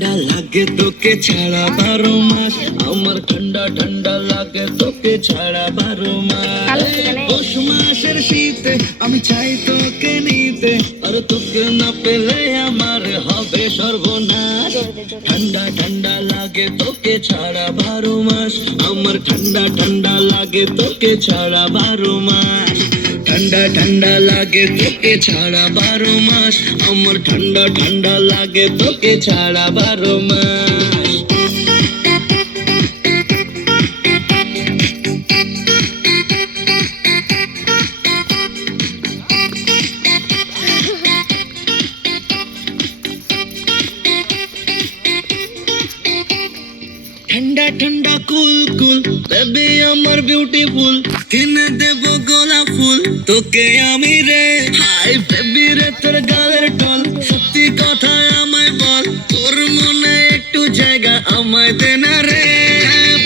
ঠান্ডা লাগে তোকে ছাড়া 12 মাস, আমার ঠান্ডা ঠান্ডা লাগে তোকে ছাড়া 12 মাস। পৌষ মাসের শীতে আমি চাই তোকে নিতে, আর তোকে না পেলে আমার হবে সর্বনাশ। ঠান্ডা ঠান্ডা লাগে তোকে ছাড়া 12 মাস, আমার ঠান্ডা ঠান্ডা লাগে তোকে ছাড়া 12 মাস। ঠান্ডা ঠান্ডা লাগে তোকে ছাড়া 12 মাস, আমার ঠান্ডা ঠান্ডা লাগে তোকে ছাড়া 12 মাস। ঠান্ডা ঠান্ডা কুল কুল বেবি আমার বিউটিফুল, কিনে দেব গোলাপ ফুল তোকে আমি রে। হাই বেবি রে তোর গালের টল, সত্যি কথা আমায় বল, তোর মনে একটু জায়গা আমায় দে না রে।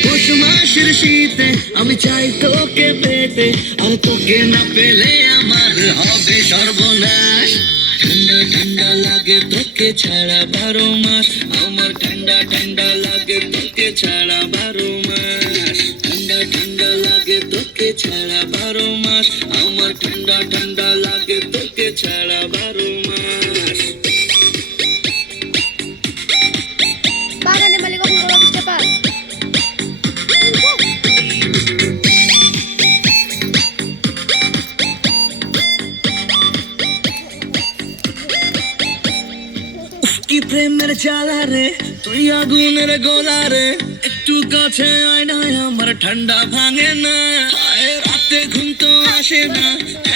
পৌষ মাসের শীতে আমি চাই তোকে পেতে, আর তোকে না পেলে আমার হবে সর্বনাশ। ঠান্ডা ঠান্ডা লাগে তোকে ছাড়া 12 মাস, আমার ঠান্ডা ঠান্ডা লাগে তোকে ছাড়া 12 মাস। ঠান্ডা ঠান্ডা লাগে তোকে ছাড়া 12 মাস, আমার ঠান্ডা ঠান্ডা লাগে তোকে ছাড়া 12 মাস। Págale, maligo, por favor, que pa. কি প্রেমের জ্বালা রে, তুই আগুনের গোলা রে, একটু কাছে আয় না আমার ঠান্ডা ভাঙে না। হায় রাতে ঘুম তো আসে না,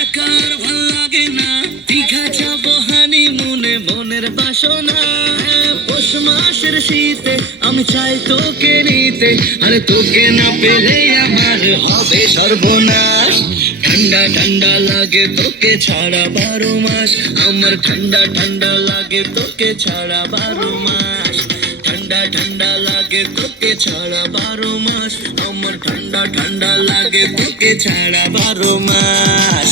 একা আর ভাল লাগে না, দীঘা যাবো হানিমুনে মনের বাসনা। পৌষ মাসের শীতে আমি চাই তোকে নিতে, আরে তোকে না পেলে আমার হবে সর্বনাশ। ঠান্ডা ঠান্ডা লাগে তোকে ছাড়া 12 মাস, আমার ঠান্ডা ঠান্ডা লাগে তোকে ছাড়া 12 মাস। ঠান্ডা ঠান্ডা লাগে তোকে ছাড়া 12 মাস, আমার ঠান্ডা ঠান্ডা লাগে তোকে ছাড়া 12 মাস।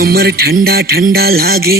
আমার ঠান্ডা ঠান্ডা লাগে